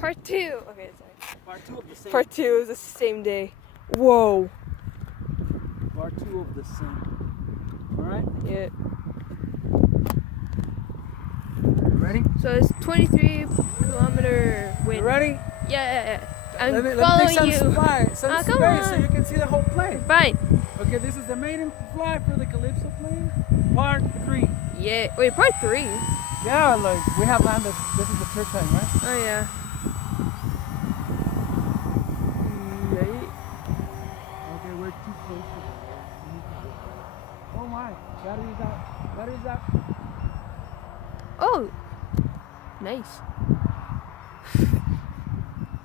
Part 2. Okay, sorry. Part 2 of the same. Part 2 is the same day. Whoa. Part 2 of the same. Alright? Yeah. Ready? So it's 23-kilometer wind. You ready? Yeah. I'm Let me following take some you. space so Come you can see the whole plane. Fine. Okay, this is the maiden flight for the Calypso plane. Part 3. Yeah. Wait, part 3? Yeah, like we have landed. This is the third time, right? Oh, yeah. Okay, we're too close to the Oh my, battery's out. Battery's out. Oh. Nice. Yeah,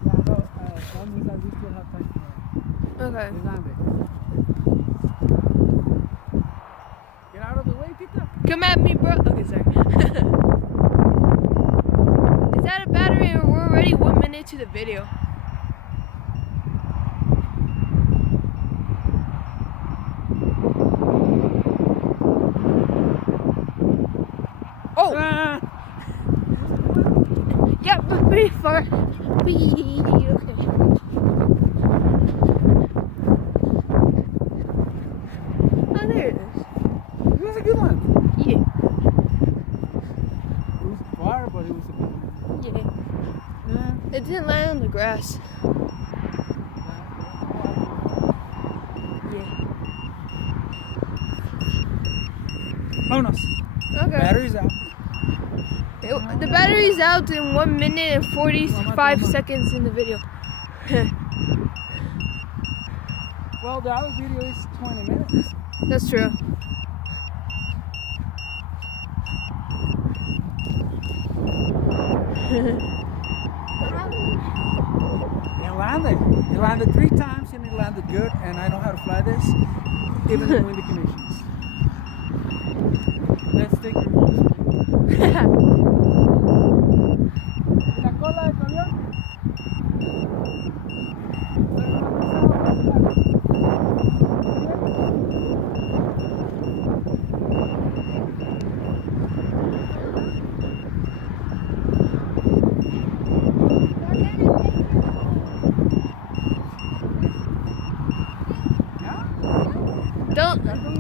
no, that means that we still have time to Okay. landed. Get out of the way, Tita. Come at me, bro. Okay, sorry. Is that a battery or we're already 1 minute to the video? Oh! Yeah, but pretty far. Okay. Oh, there it is. It was a good one. Yeah. It was far, but it was a good one. Yeah. Yeah. It didn't land on the grass. Yeah. Bonus. Okay. Battery's out. The battery's out in 1 minute and 45 seconds in the video. Well, the other video is 20 minutes. That's true. It landed 3 times and it landed good, and I know how to fly this, even in windy conditions. Let's take the most. La cola de avión.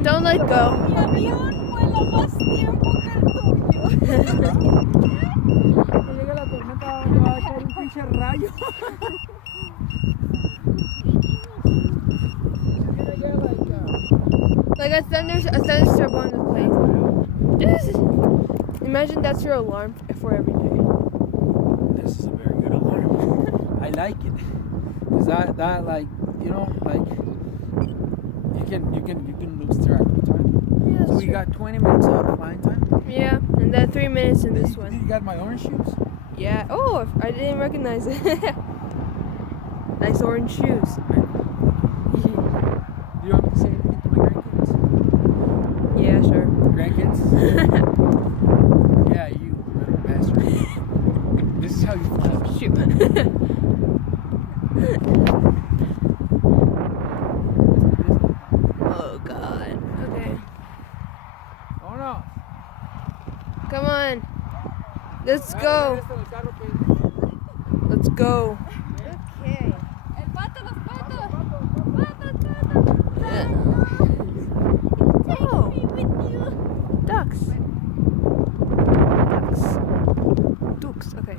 Don't let go. Mi avión vuela más tiempo que el tuyo. Que llegue la tormenta, va a caer un pinche rayo. Like a thunderstorm on the plane. Imagine that's your alarm for every day. This is a very good alarm. I like it. Is that like, you know, like you can lose track of time. Yeah, So we got 20 minutes out of flying time. Yeah, and then 3 minutes in this You one. got my orange shoes? Yeah. Oh, I didn't recognize it. Nice orange shoes. Do you want me to say anything to my grandkids? Yeah, sure. Grandkids? Yeah, you little bastard. This is how you fly. Shoot. Oh God. Okay. Oh no. Come on. Let's go. Let's go. Okay. El pato, los patos. Patos. Take Oh. me with you. Ducks. Ducks. Okay.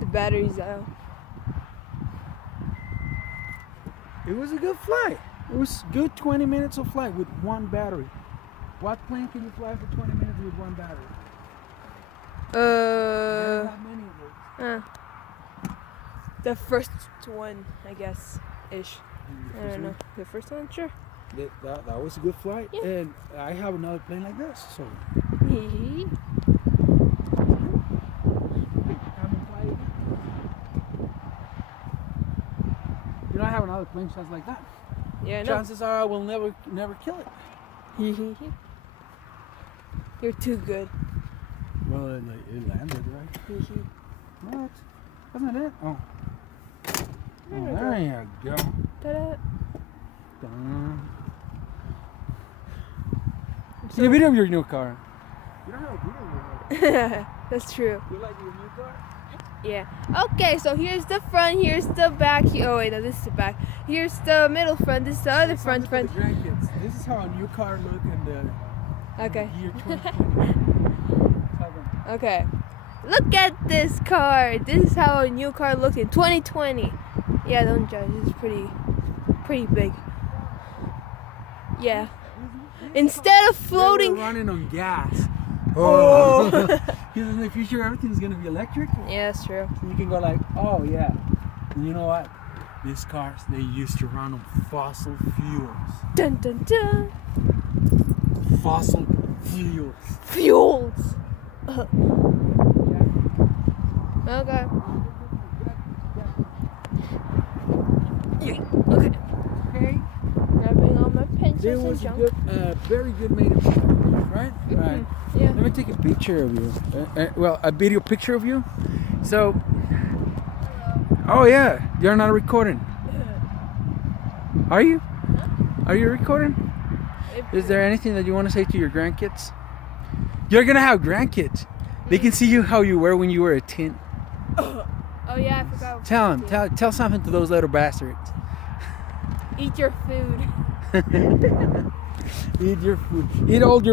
The battery's out. It was a good flight. It was good 20 minutes of flight with one battery. What plane can you fly for 20 minutes with one battery? There's not many of those. The first one, I guess, ish. I don't know. The first one, sure. That was a good flight. Yeah. And I have another plane like this, so. You know, I have another plane just like that. Yeah, no. chances are I will never kill it. You're too good. Well, it landed, right? What? Wasn't it? Oh. Oh, there you go. Ta-da. Dun. See a video of your new car. You don't have a video of your new car. That's true. You like your new car? Yeah. Okay, so here's the front, here's the back. Oh wait, no, this is the back. Here's the middle front, this is the other front. For the grandkids. This is how a new car look in the Okay. year 2020. Okay. Look at this car. This is how a new car looked in 2020. Yeah, don't judge. It's pretty big. Yeah. Instead of floating. Running on gas. Oh. Because in the future everything's gonna be electric. Yeah, that's true. So you can go like, oh yeah. And you know what? These cars, they used to run on fossil fuels. Dun dun dun. Fossil fuels. Fuels. Okay. Okay. Okay. Grabbing all my pencils There and was a junk. good, very good made of right? Right. Yeah. Let me take a picture of you. Well, a video picture of you. So, oh yeah, you're not recording. Are you? Are you recording? Is there anything that you want to say to your grandkids? You're gonna have grandkids. They can see you how you were when you were a teen. Oh yeah, I forgot. Tell them. Tell something to those little bastards. Eat your food. Eat your food. Eat all your